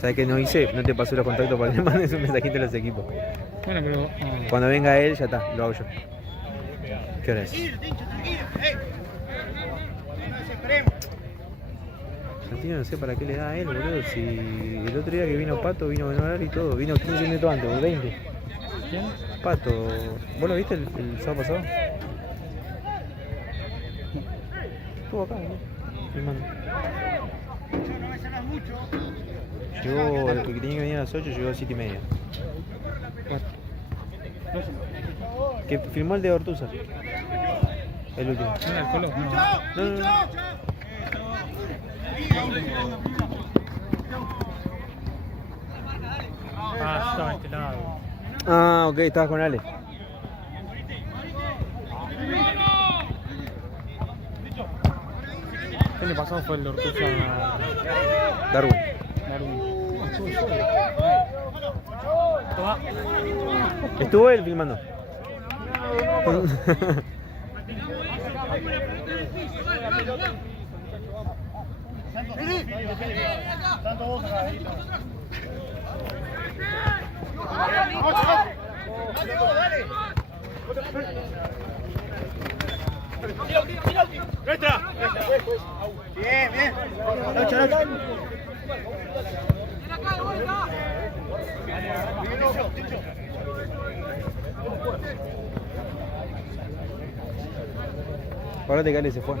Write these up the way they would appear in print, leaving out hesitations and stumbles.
¿Sabes qué no hice? No te pasé los contactos para que le mandes un mensajito a los equipos. Bueno, pero... Cuando venga él, ya está, lo hago yo. ¿Qué hora es? Santino no sé para qué le da a él, boludo. Si el otro día que vino Pato, vino Manuel y todo. Vino 15 minutos antes, o 20. ¿Quién? Pato. ¿Vos lo viste el sábado pasado? Estuvo acá, ¿no? Filmando. Llegó, el que tenía que venir a las 8 llegó a las 7:30. Que filmó el de Ortuza. El último. ¿No era el Colo? No. No. Ah, estaba de este lado. Ah, ok, estabas con Ale. ¿Qué le pasó? Fue el de Ortuza Darwin. Toma. Estuvo él filmando. Bien, bien. Ahora te cae se fue.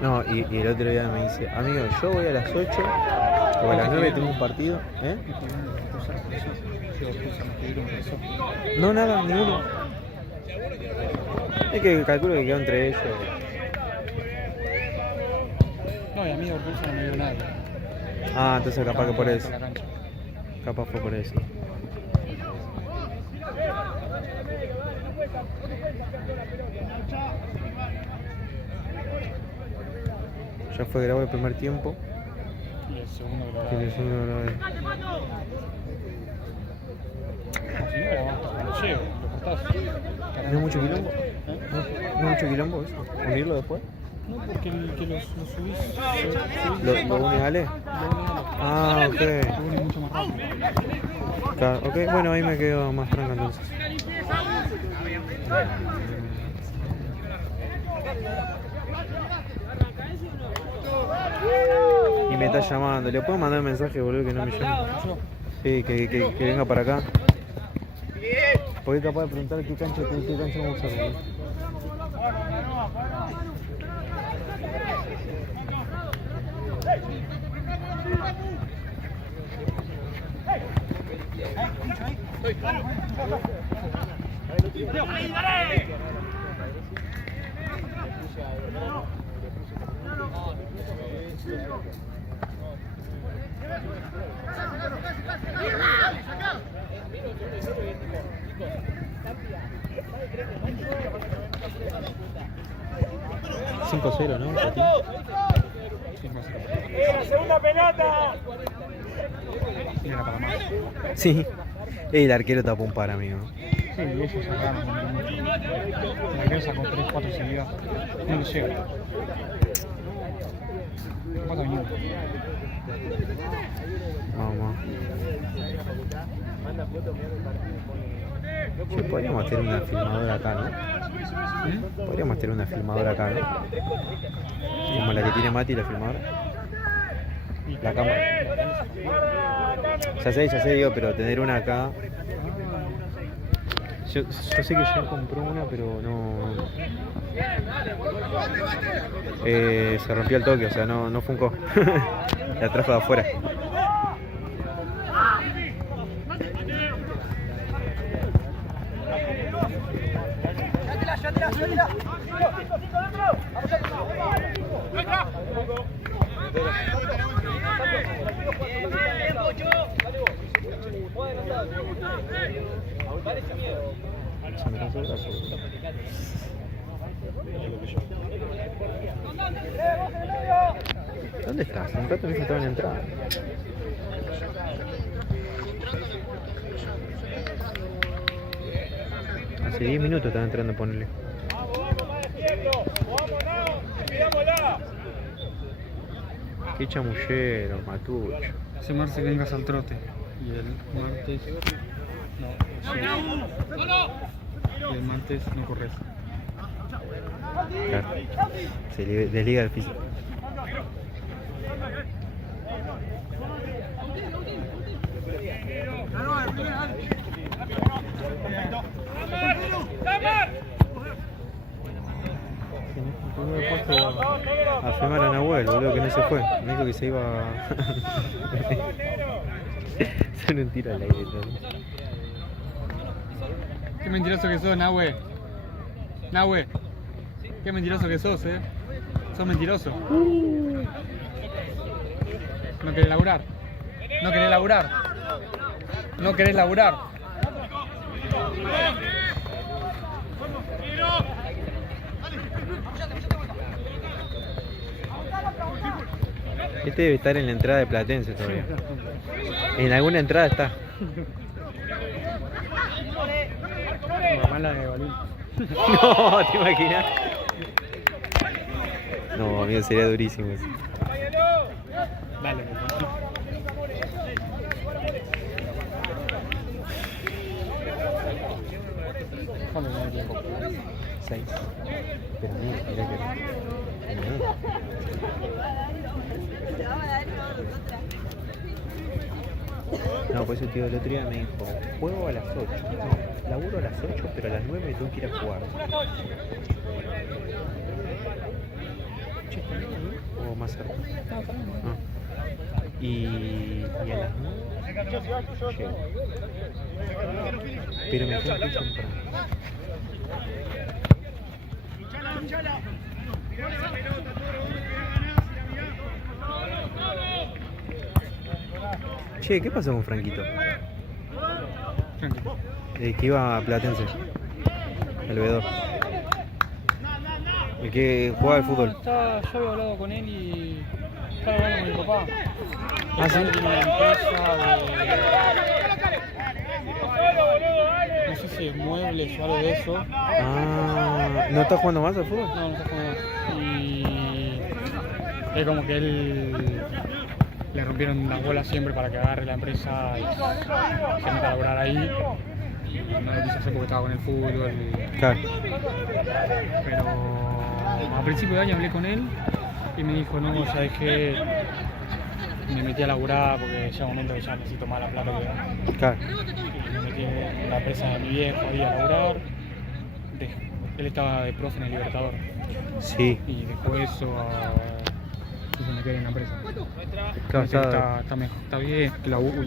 No, y el otro día me dice, amigo, yo voy a las 8 o a las 9 tengo un partido. ¿Eh? No, nada, ninguno. Es que calculo que quedó entre ellos. No, y a mí Ortuza no me dio nada. Ah, entonces capaz que por eso. Capaz fue por eso. Ya fue grabado el primer tiempo. Y el segundo Y el segundo grabado. Si no, lo llevo, lo cortás. ¿No es mucho quilombo? ¿Eh? ¿No es mucho quilombo eso? ¿Unirlo después? No, porque el que lo subís... ¿Lo une Ale? Ah, ok. Lo une mucho más rápido. Claro, ok, bueno, ahí me quedo más franca entonces. Y me está llamando. ¿Le puedo mandar un mensaje, boludo, que no me llame? Sí, que venga para acá. Porque capaz de preguntar qué cancha vamos a usar, boludo. $5-0, ¿no? ¿Para ti? ¡La segunda pelota! Tiene la para más. Sí. El arquero tapó un par, amigo. Sí, y ellos sacaron mucho. El arquero sacó 3-4 seguidas. No le llega. Pasa bien. Vamos. Sí, podríamos tener una filmadora acá, ¿no? Podríamos tener una filmadora acá, ¿no? Como la que tiene Mati, la filmadora. La cámara. Ya sé, digo, pero tener una acá. Yo sé que ya compró una, pero no. Se rompió el toque, o sea, no funcó. La trajo de afuera. Se me cansó el brazo. ¿Dónde estás? Un rato me dijo que estaba en la entrada. Hace 10 minutos estaba entrando a ponerle. Qué chamullero, Matucho. Ese martes que vengas al trote. Y el martes. No, sí. Y el martes no corres. Claro. Se desliga el físico. A firmar a Nahuel, boludo, que no se fue. Me dijo que se iba a... Son un tiro al aire todo. Qué mentiroso que sos, Nahue. Nahue. Qué mentiroso que sos, Sos mentiroso. No querés laburar. No querés laburar. No querés laburar. Este debe estar en la entrada de Platense todavía. En alguna entrada está. Mamá la de Balín. No, ¿te imaginas? No, amigo, sería durísimo eso. Dale, ¿cuándo tiene tiempo? 6. Pero mira que... No, pues el tío del otro día me dijo, juego a las 8. No, laburo a las 8, pero a las 9 tengo que ir a jugar. Che, ¿está bien ahí? ¿O más cerca? Ah. Y a las 9 llego. Pero me tengo que ir temprano. Che, ¿qué pasó con Franquito? Tranquilo. Que iba a Platense. El veedor. El que jugaba al fútbol. Yo había hablado con él y estaba hablando con mi papá. Ah, sí. Tiene una empresa de... No sé si es muebles o algo de eso. Ah, ¿no está jugando más al fútbol? No, no sé cómo es. Y es como que él le rompieron las bolas siempre para que agarre la empresa y se meta a laburar ahí. Y no lo quiso hacer porque estaba con el fútbol. Claro. Pero a principio de año hablé con él y me dijo, no, sabes que me metí a laburar porque llega un momento que ya necesito más la plata que... Claro. Y me metí en la empresa de mi viejo ahí a laburar. Él estaba de profe en el Libertador. Sí. Y después de eso quiso meter en la empresa. Claro, Está bien, que labura,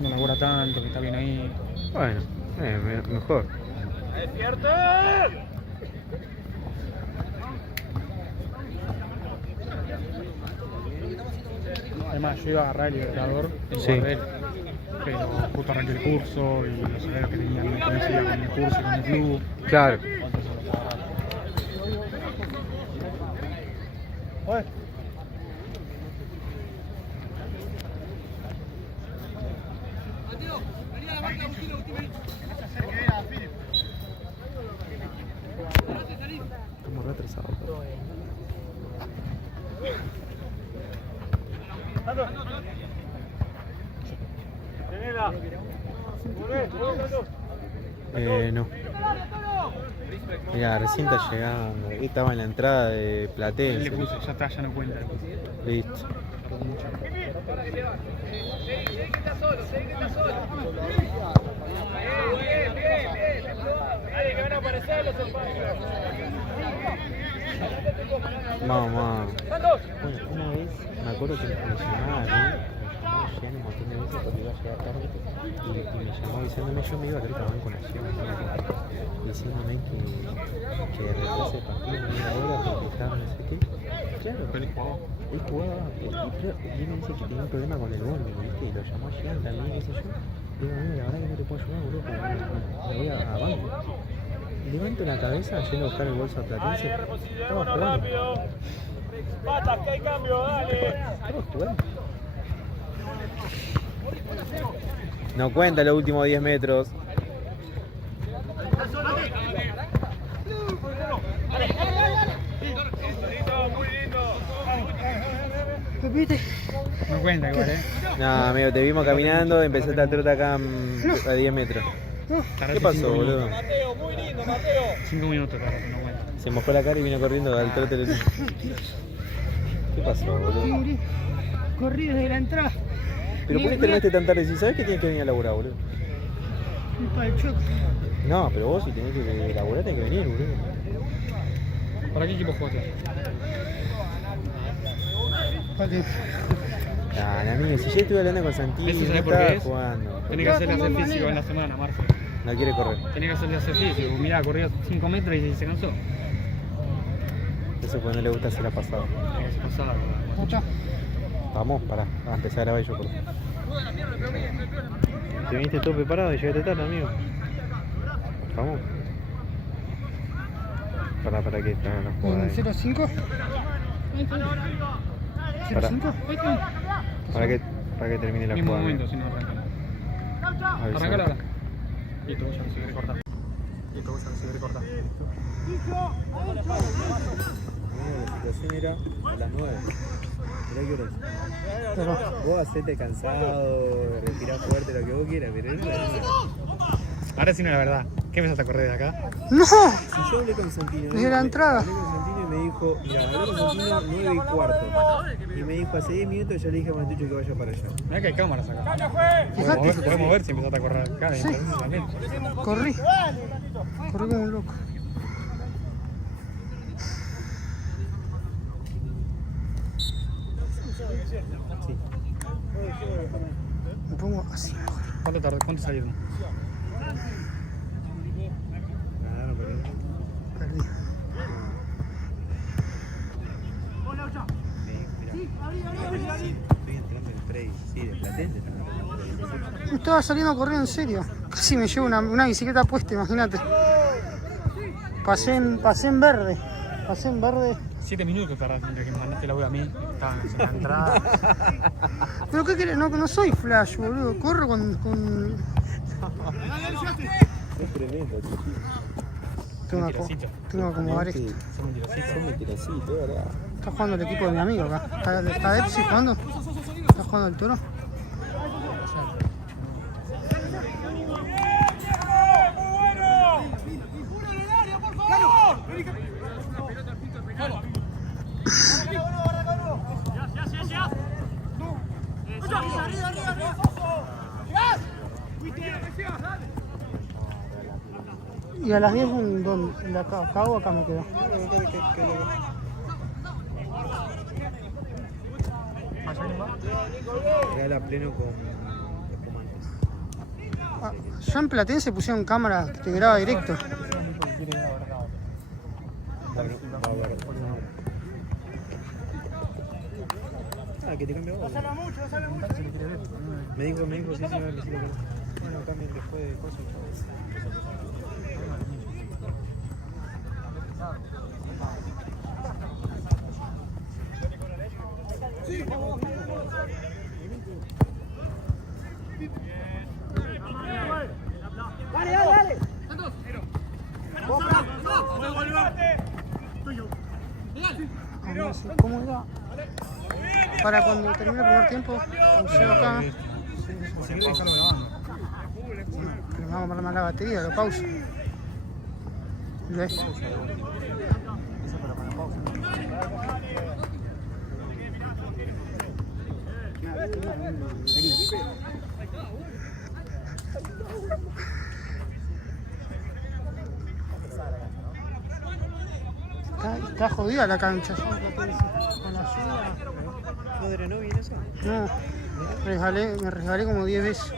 no labura tanto, que está bien ahí. Bueno, mejor. Además, yo iba a agarrar el Libertador en Sí. lugar de él, pero justo arranqué el curso y los salarios que tenía no coincidían con el curso y con el club. Claro. Entonces los agarré. Estamos retrasados. No. Mira, recién está llegando. Estaba en la entrada de Él Platense. le puse, ya está, ya no cuenta. Listo. Vamos. Bueno, una vez me acuerdo que me llamaba a mí, me llamaba Jean un montón de veces porque iba a llegar tarde y me llamó diciéndome, yo me iba a creer que Banco Nación, diciéndome que retrase el partido media hora porque estaba no sé qué. Claro, Pero él jugaba. él jugaba, y él me dice que tenía un problema con el bondi, ¿viste? Y lo llamó a Jean también, qué sé yo. Digo, amigo, la verdad que no te puedo ayudar, boludo, porque me voy a Banco. Levanto la cabeza yendo a buscar el bolso a Platense. Estaba jugando. Patas, que hay cambio, dale. Estaba jugando. No cuenta los últimos 10 metros. ¿Viste? No cuenta igual, No, amigo, te vimos caminando, empezaste a trotar acá a 10 metros. ¿Qué pasó, boludo? Mateo, muy lindo, Mateo. 5 minutos, claro, no cuenta. Se mojó la cara y vino corriendo al trote. ¿Qué pasó, boludo? Corrí desde la entrada. ¿Pero por qué terminaste tan tarde? Si sabes que tienes que venir a laburar, boludo. Culpa del choque. No, pero vos si tenés que laburar tenés que venir, boludo. ¿Para qué equipo jugaste? Vale. Dale, amigo, si ya estuve hablando con Santini, ¿Eso no sabés por qué estaba es? jugando. Tenés que hacerle hacer físico en la semana, Marce. No quiere correr. Tenés que hacerle hacer físico. Mirá, corrió 5 metros y se cansó. Eso porque no le gusta hacer la pasada. Tenés que pasar, Mucho. Vamos, para empezar a grabar yo por Te viniste todo preparado y llegaste tarde, amigo. Vamos. Para que están las ¿En jugadas. 0-5? Para. ¿0-5? Para que termine la Mismo jugada. momento, si no arrancan. Avisame. Arrancala ahora. Listo, vos ya no se quiere cortar. Listo, vos ya no se quiere cortar. La situación era a las 9. Mirá qué hora es. Pero, Vos hacete cansado, respirá fuerte, lo que vos quieras, pero no la Ahora sí no es la verdad. ¿Qué empezaste a correr de acá? ¡no! Si yo hablé con Santino. Desde la entrada. Hablé con Santino y me dijo, mira, hablé con Santino 9:15. Y me dijo, hace 10 minutos ya le dije a Matucho que vaya para allá. Mirá que hay cámaras acá. Fíjate. Podemos ver si empezaste a correr acá. Sí. Entonces también. Corrí. Corrí como un loco. Sí. Me pongo así mejor. ¿Cuánto salieron? Nada, no perdí. Perdí. Estoy entrando en Frey, sí, de Platense también. Me estaba saliendo a correr en serio. Casi me llevo una bicicleta puesta, imagínate. Pasé en verde. Pasé en verde. 7 minutos tardaste mientras que me mandaste la web a mí. Estaban en la entrada. ¿Pero qué querés? No soy flash, boludo. Corro con... Es tremendo, chiquito. Tengo que Mentirosito. acomodar esto. Son mentirositos. Son mentirositos, ¿verdad? Está jugando el equipo de mi amigo acá. ¿Está Epsi jugando? ¿Está jugando el Toro? Y a las 10 en donde, en acá o acá me quedo. Regala pleno con espumantes. Ah, ya en Platense pusieron cámara que te graba directo. Ah, que te cambia vos. Me dijo, sí, me decía. Bueno, cambien después de cosas. Dale. No sé cómo era. Para cuando termine el primer tiempo, llego acá. Si querés dejarlo grabando. Pero me vamos a poner más la batería, lo pauso. ¿Lo ves? Está jodida la cancha. Con la lluvia. ¿No drenó bien eso? No, me resbalé como 10 veces.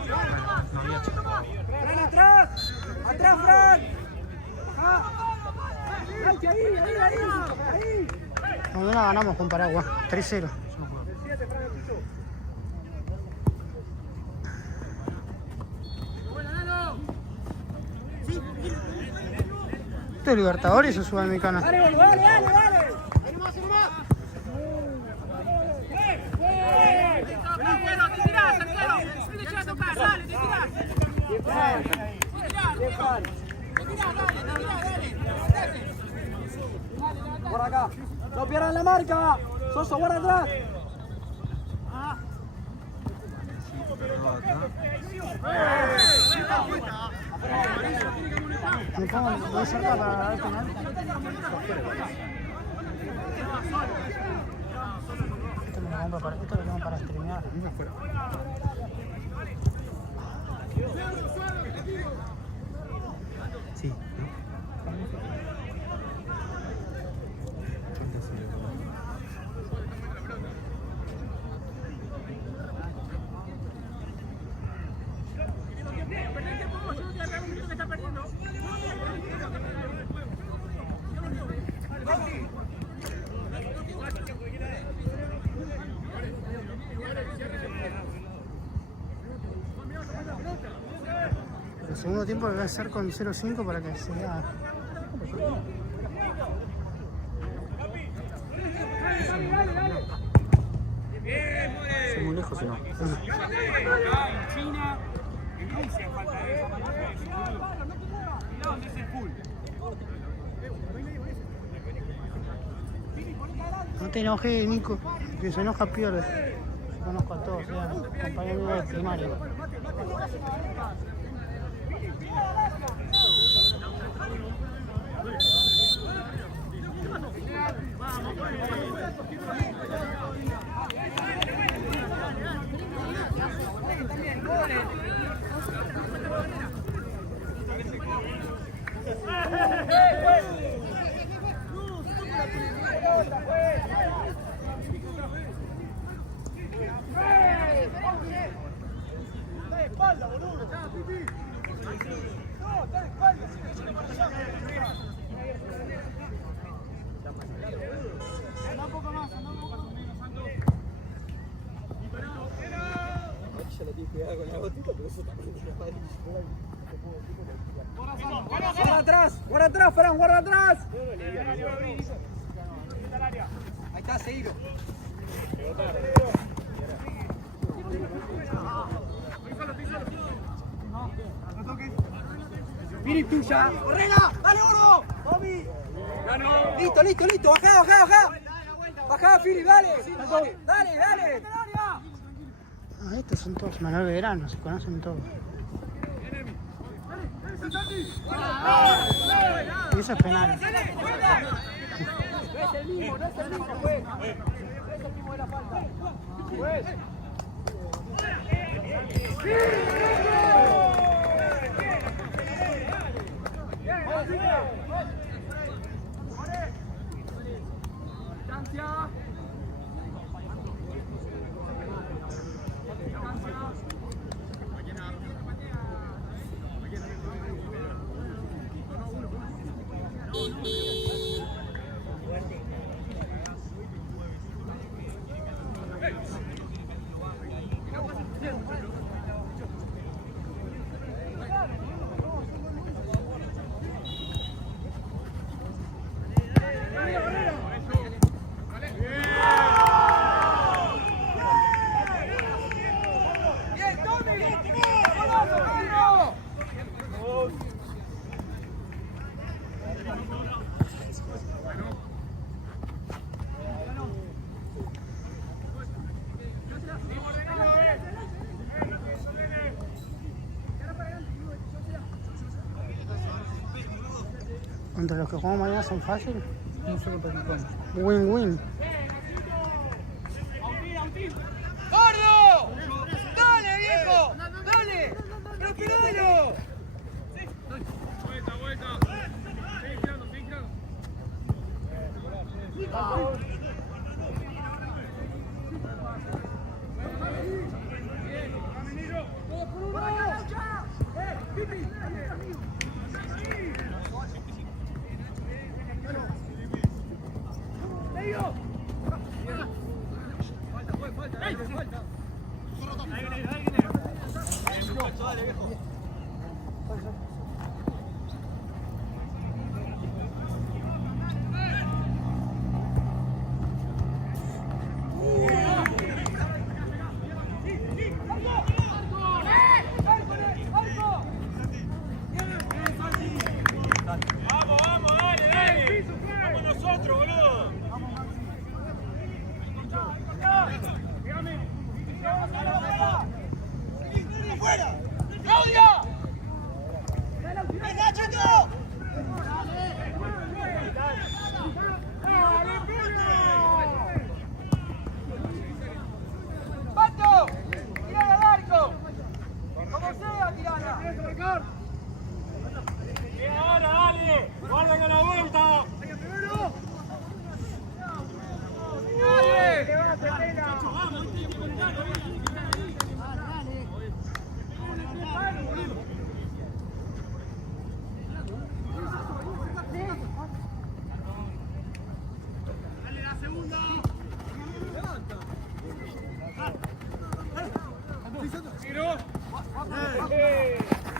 No había chico. ¡Fran atrás! ¡Atrás, Fran! ¡Ahí! No ganamos con Paraguay, 3-0. ¿Esto es Libertadores o Sudamericana? ¡Dale! ¡Animás! ¡Te tirás! marca. Soso, guarda atrás. Me pongo muy cerca para dar penal. Esto lo tengo para streamear. Sí, ¿no? El segundo tiempo lo voy a hacer con 0-5 para que sea. Soy muy lejos, ¿o no? China y Rusia falta de esa manera. ¿Dónde es el full? No te enojes, Nico, que se enoja pierde. Yo conozco a todos, compañeros de primaria. Espalda, boludo. No, está de espalda. Anda un poco más, anda un poco más. Ya le tienes cuidado con la gotita, pero eso también tiene Guarda atrás, Fran, guarda atrás. Ahí está, seguido. Miri tuya. ¡Correla! ¡Dale, gordo! ¡Tommy! Listo, listo, listo. Bajá. Bajá, Firi, dale. Dale. Ah, estos son todos Manuel Verano, se conocen todos. Y eso es penal. No es el mismo, juez. No es el mismo de la falta. Juez. Distancia. Entre los que jugamos mañana son fáciles. No sé qué pasa. Win-win. ¡Gordo! ¡Dale, viejo! ¡Dale! ¡Respiralo! Vuelta. Sigue girando. ¡Todos por uno! ¡Pipi! Falta. Ahí viene. ¡Fuera! ¡Claudia! ¡Venga, chico! ¡Pato! ¡Tira al arco! ¡Como sea, tirala! Ahora, dale, guarda con la vuelta.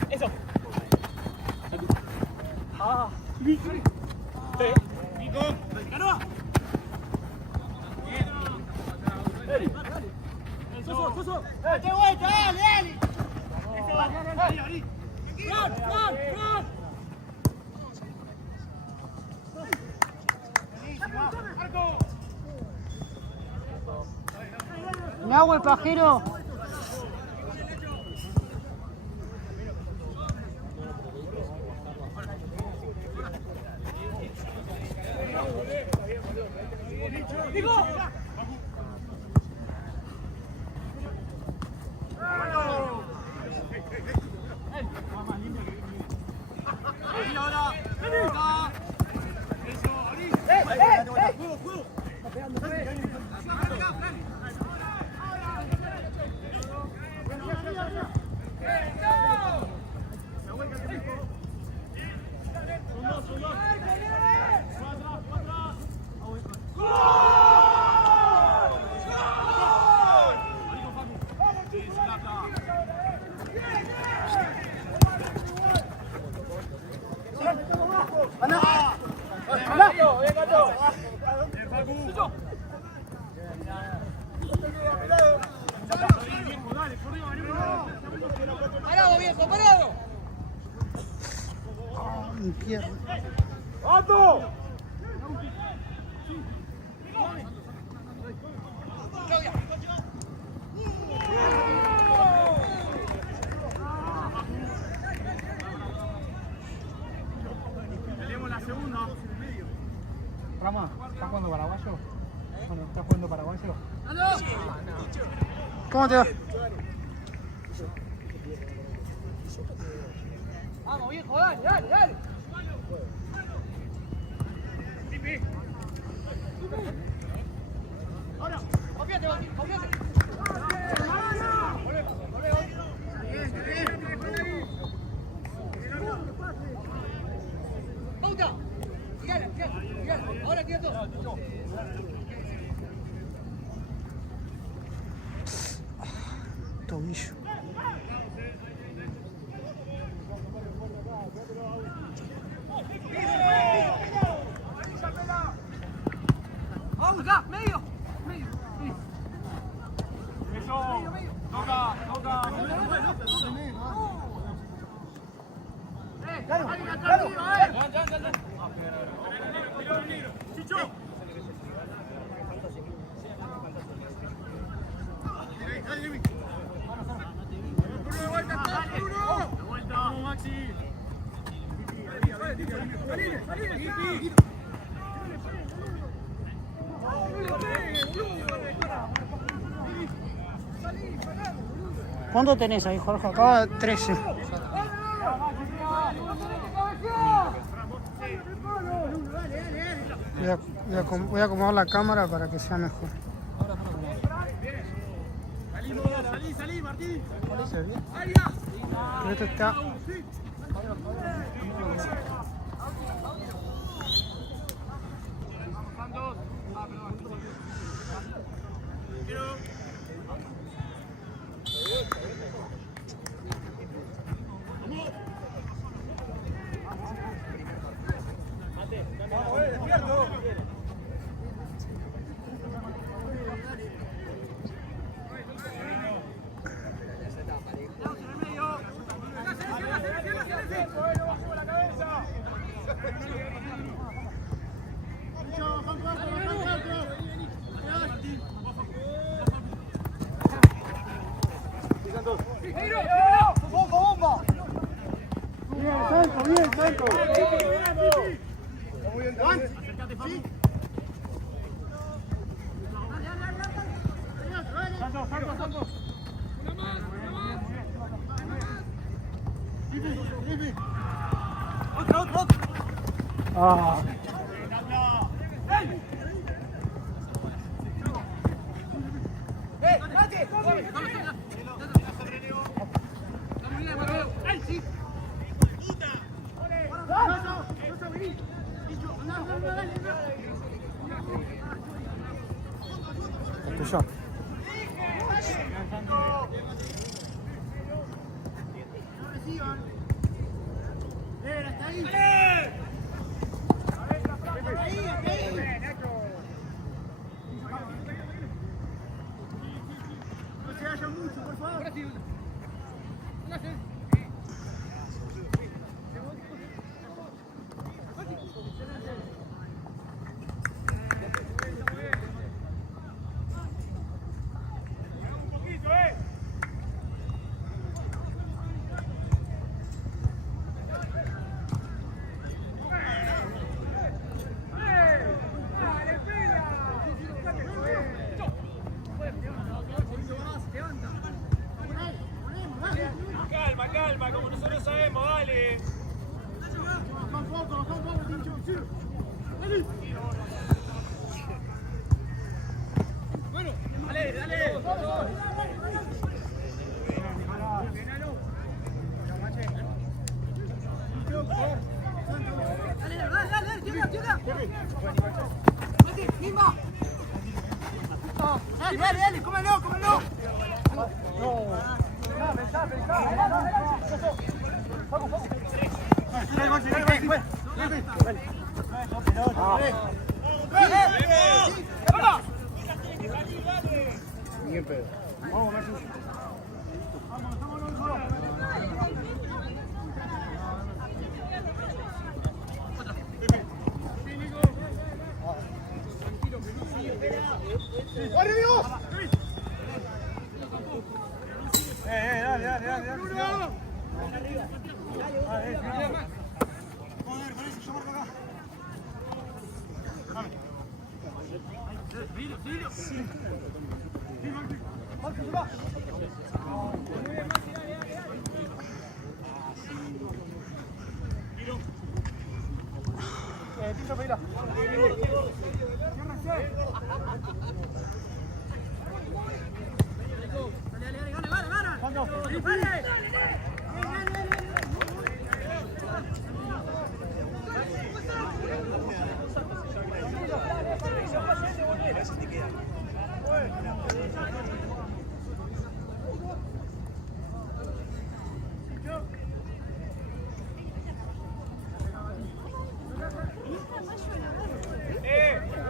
Eso. Ah. Ganó. Suso. ¡Qué vuelta! ¡Dale, dale! ¡El agua, el pajero! ¡Parado, viejo, parado! Mi pierna. ¡Pato! Claudia. Peleemos la segunda. Rama, ¿estás jugando paraguayo? Bueno, ¿estás jugando paraguayo? ¿Cómo te va? Vamos, viejo, dale. Ahora, confiate, Bati, confiate. Pauta. Tirala. Ahora tira todo. Tobillo. Vamos, acá, medio. Eso. Toca. Chicho. De vuelta. Vamos, Maxi. ¿Cuánto tenés ahí, Jorge? Acaba 13. Voy a acomodar la cámara para que sea mejor. Salí, Martín. Pero esto está... ¡Miro! Ah. Castellón. Calma, calma, como nosotros sabemos, dale. Bueno, dale, dale. Dale, cómelo, cómelo.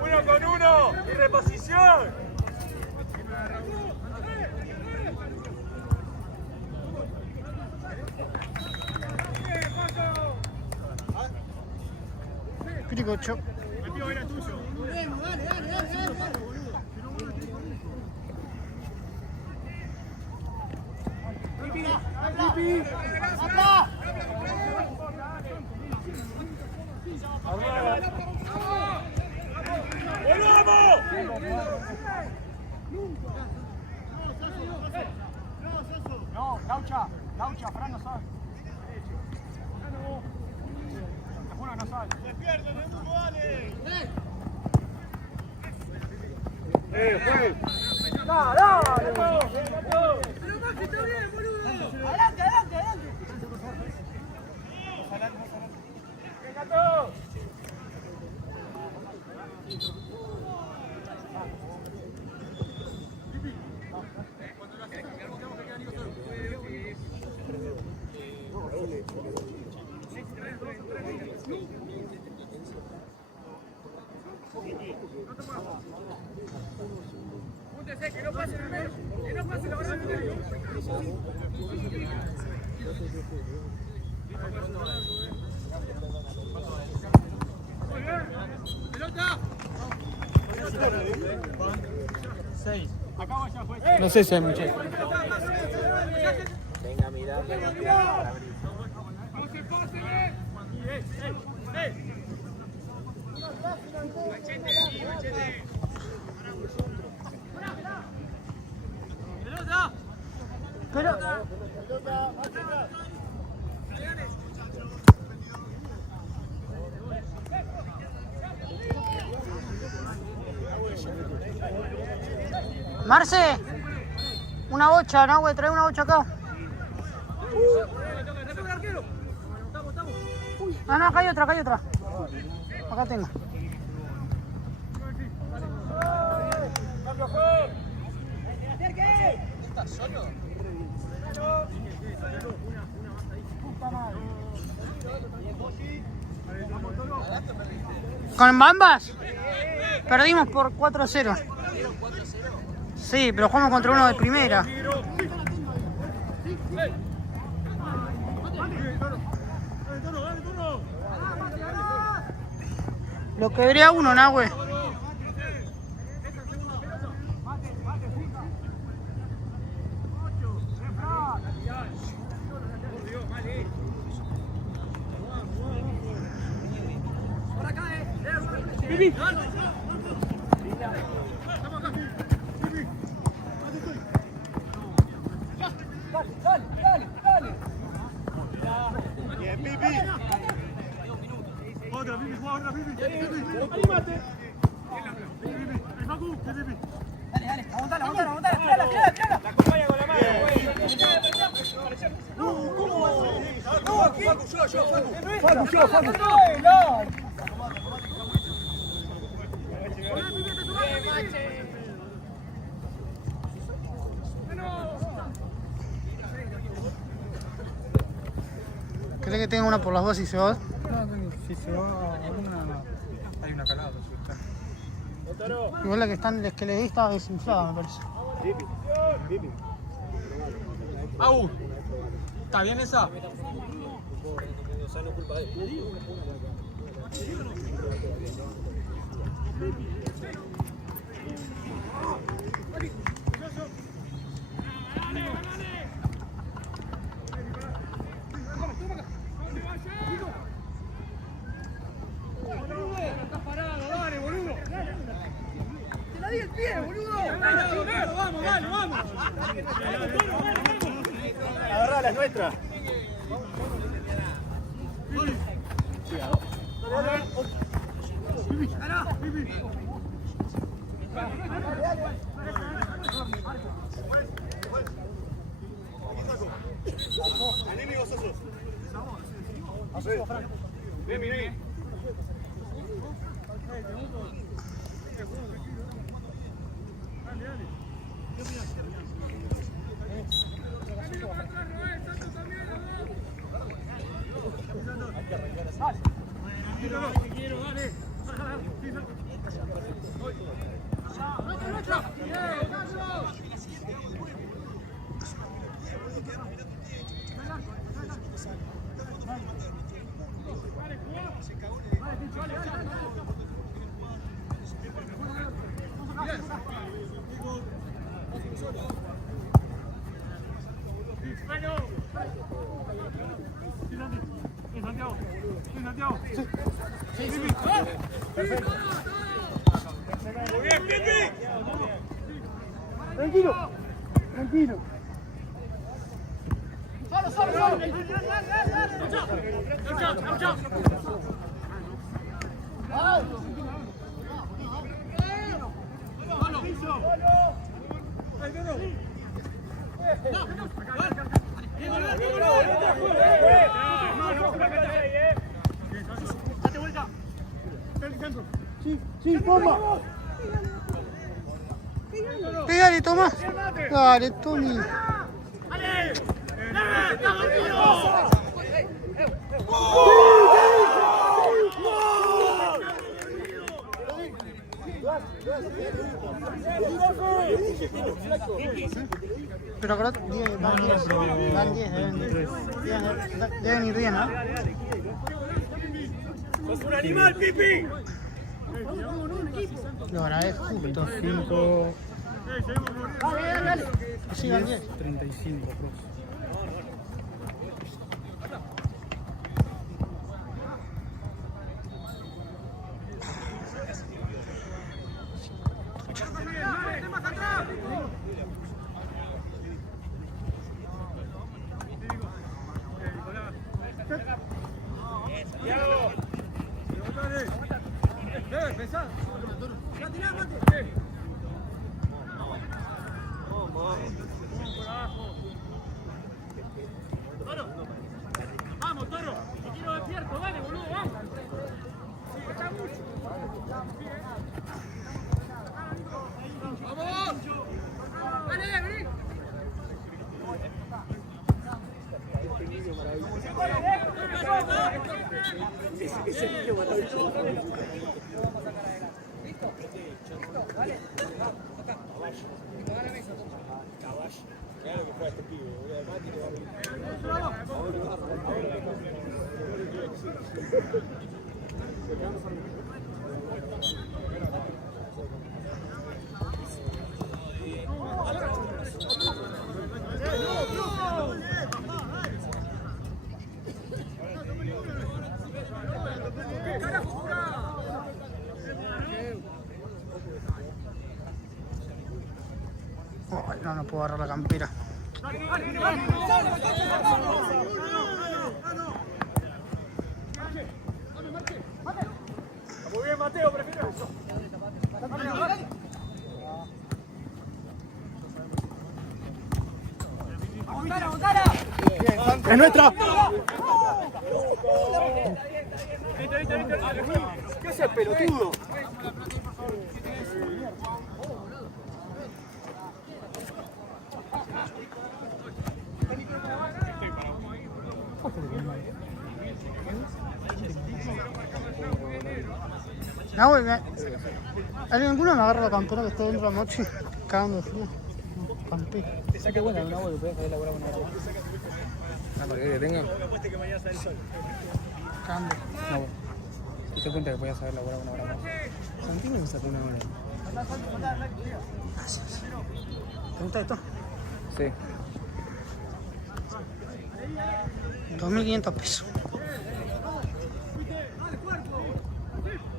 Uno con uno y reposición. Piricocho. El tío era tuyo. No, Laucha, Fran no sabe. Te juro que no sabe. Se pierde, Nemuco, dale. Dale. Adelante, adelante, adelante. Júntese, que no pase primero. Que no pase la verdad primero. Pelota. No sé si hay muchachos. Venga a mirar. Pero... Marce, una bocha, Nahue, trae una bocha acá. No, no, acá hay otra, acá hay otra. Acá tengo. ¿Estás solo? ¿Con Bambas? Perdimos por 4-0. Sí, pero jugamos contra uno de primera. Lo quebré a uno, Nahue. ¿Cree que tenga una por las dos y se va? No, si se va una, hay una calada. Igual la que están, la que le di está desinflada, me parece. ¡Au! ¿Está bien esa? Agarrá la nuestra. Tranquilo, tranquilo. Sí, toma. Pégale, Tomás. Dale, Tony. Pero acordate, van 10, deben ir 10, ¿no? ¡Sos un animal, Pipi! Lo agradezco. 25. Sí, van 10. 35, Ese niño maravilloso. Claro que fue a este pibe, boludo. Además tiene Ay, no puedo agarrar la campera. Muy bien, Mateo, prefiero eso. ¡Es nuestra! ¿Qué hace el pelotudo? No, güey, ¿alguno me agarra la campera que está dentro de la mochi? Cagando de frío. Campera. Te saque buena de una vuelta, puedes haber laburado una hora más. Ah, ¿para que tenga? Cagando. No, vos. ¿Te cuenta que podías haber laburado una hora más? Santino me sacó una hora. ¿Te gusta esto? Sí. 2.500 pesos.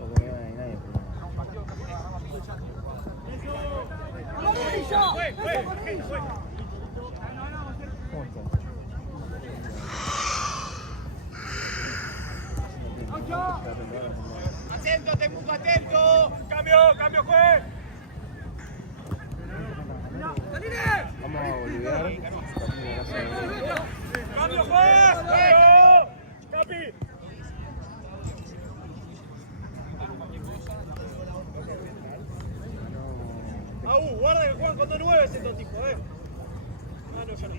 Porque no hay nadie. ¿Cómo está? Atento, Temuco, atento. Cambio, cambio, juez. Vamos a boliviar. Cambio, juez. Juego. Capi. Guarda que juegan con 2-9 estos tipos, Ah, no, ya no.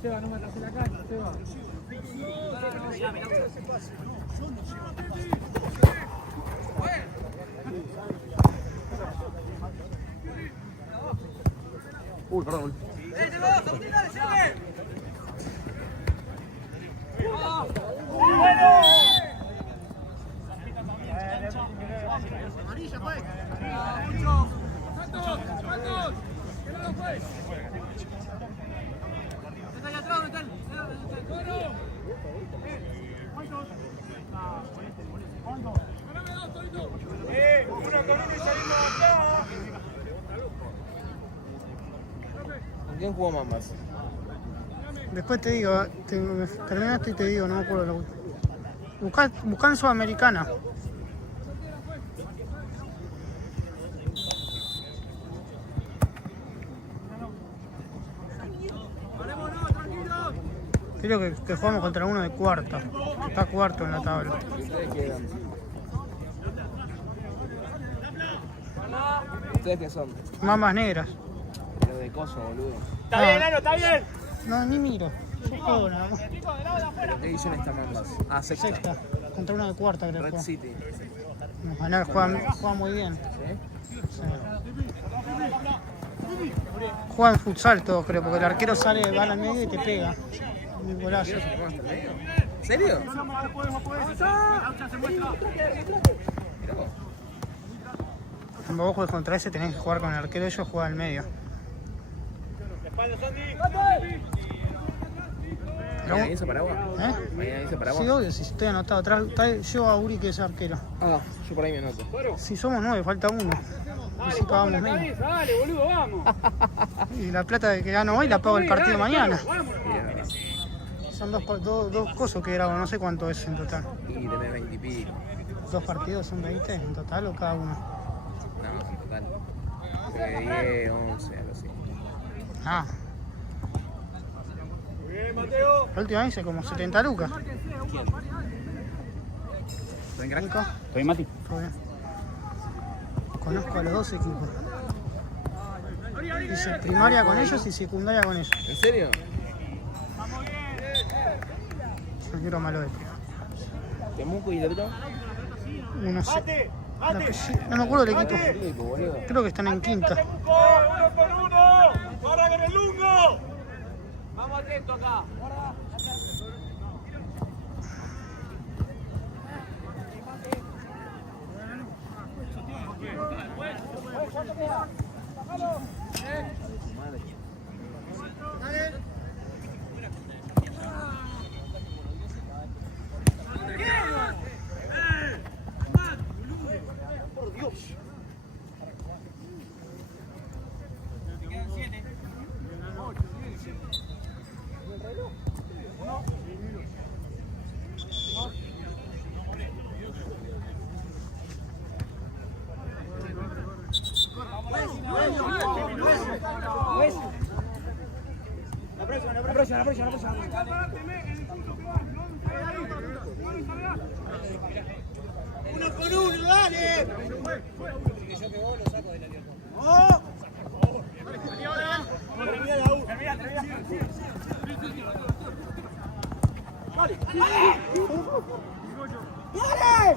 Seba, no matas en la cancha, Seba. Uy, perdón. Una con uno y salimos acá. ¿Con quién jugó Mamas? Después te digo, terminaste y te digo, no me acuerdo. Buscá en Sudamericana. Creo que jugamos contra uno de cuarta. Está cuarto en la tabla. ¿Y ustedes qué eran? ¿Ustedes qué son? Mamas negras. Pero de coso, boludo. Está bien, Nano, está bien. No, ni miro. Yo juego nada más. ¿Pero qué dicen estas Mamas? Ah, sexta. Sexta. Contra uno de cuarta, creo que Red juega. City. Nos ganaron, juega muy bien. ¿Sí? Sí. Juega en futsal todo, creo, porque el arquero sale, va al medio y te pega. Un golazo. ¿Quién se juega hasta el medio? ¿En serio? Mirá vos. Cuando vos juegas contra ese tenés que jugar con el arquero, ellos juegan al medio. ¿Mañana dice Paraguay? ¿Eh? ¿Mañana dice Paraguay? Sí, obvio, si estoy anotado atrás. Llevo a Uri, que es arquero. Ah, yo por ahí me anoto. Si somos 9, falta uno. Y si pagamos menos. Dale, boludo, vamos. Y la plata que gano hoy la pago el partido mañana. Bien. Son dos cosas que grabo, no sé cuánto es en total. Y tenés 20 y pico. ¿Dos partidos son 20 en total o cada uno? No, en total. Creo que 10, 11, algo así. Ah, Bien, Mateo. la última vez hice como 70 lucas. Nico, ¿Estoy bien, Mati? todo bien. Conozco a los dos equipos. Hice primaria con ellos y secundaria con ellos. ¿En serio? No quiero malo de ¿Temuco y de otro? uno sé. Mate, mate. No me acuerdo del equipo. Rico, boludo. Creo que están en quinta. Temuco, 1 por 1. Para con el lungo. Vamos atento acá. La próxima. Uno con uno, dale. ¡Oh! ¡Dale!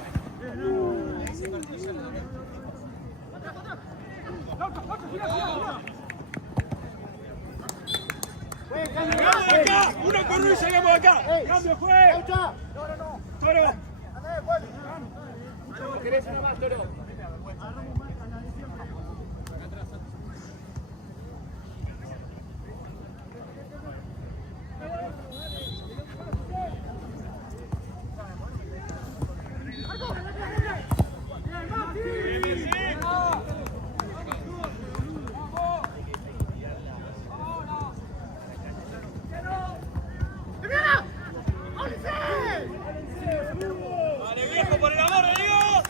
Acá, uno con uno y llegamos acá. Cambio, juez. Toro. ¿Querés una más, Toro? Vale, viejo, por el amor de Dios.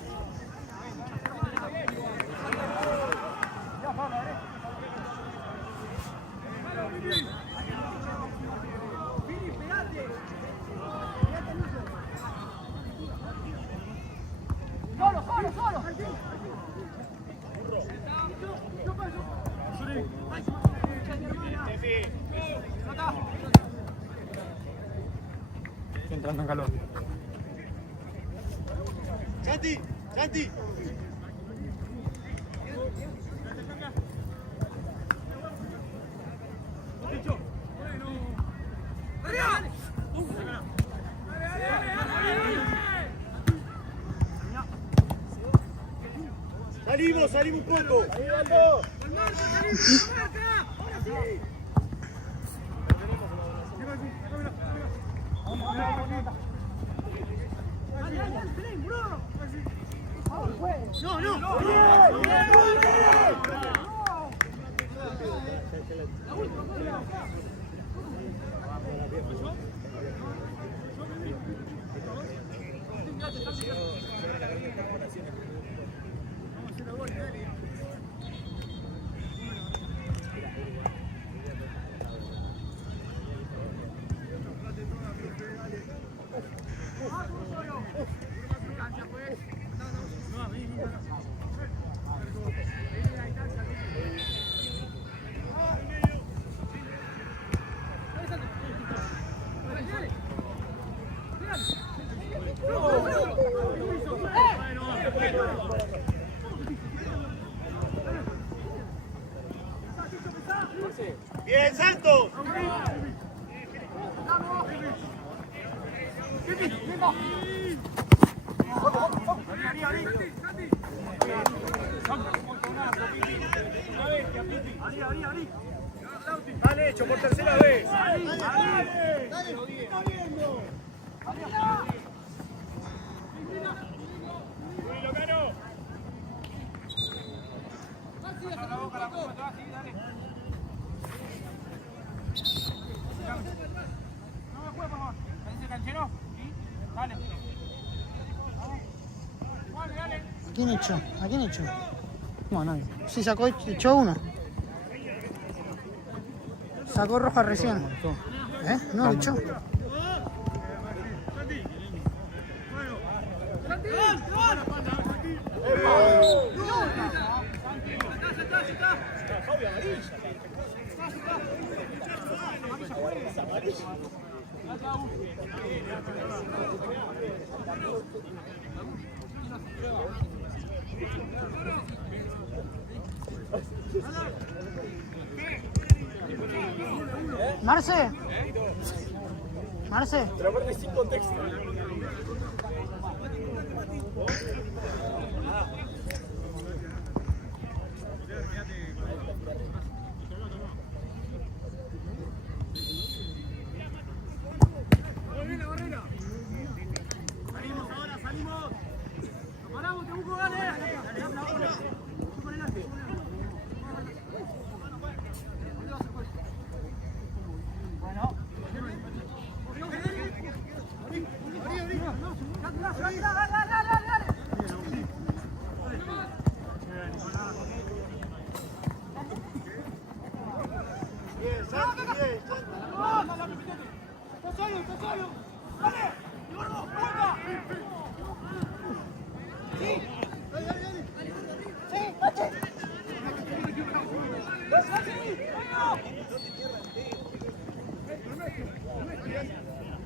Estoy entrando en calor. Santi. Salimos un poco. Bien, Santos. Dale, hecho por tercera vez. ¿A quién echó? ¿A quién echó? No, nadie. Sí, sacó, echó uno. Sacó roja recién. No, luchó. Marce. Marce. Pero aparte sin contexto.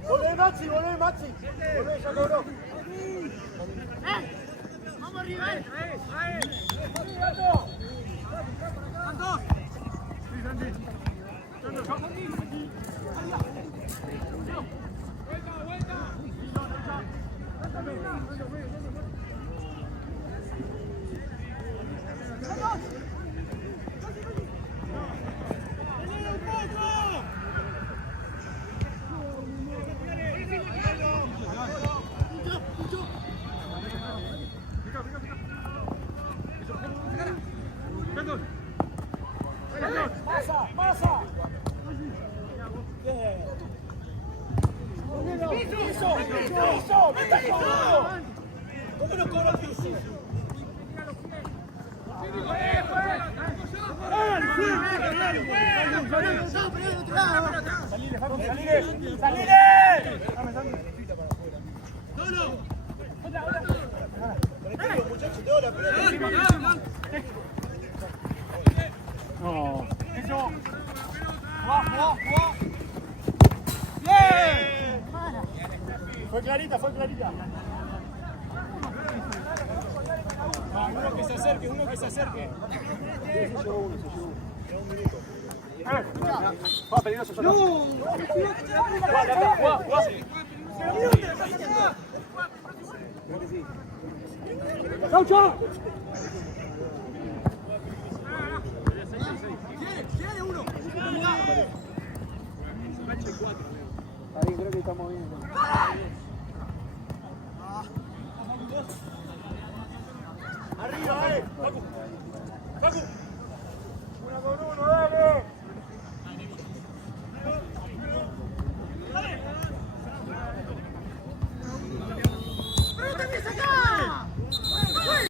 Volvé Maxi, volvé Maxi. Volvé, ya cobró. Vamos arriba, Pasa, pasa. Piso, piso, me está cobrando. ¿Cómo no cobra piso? Salile, Facu, salile. ¡Salile! Muchachos, te doy la pelota. No. Eso. ¡Jugá! ¡Bien! Fue clarita, fue clarita. Uno que se acerque, uno que se acerque. Va, peligroso. ¡Jugá! ¡Chau, chau! ¡Tiene uno! Ahí creo que estamos bien. ¡Arriba, Facu!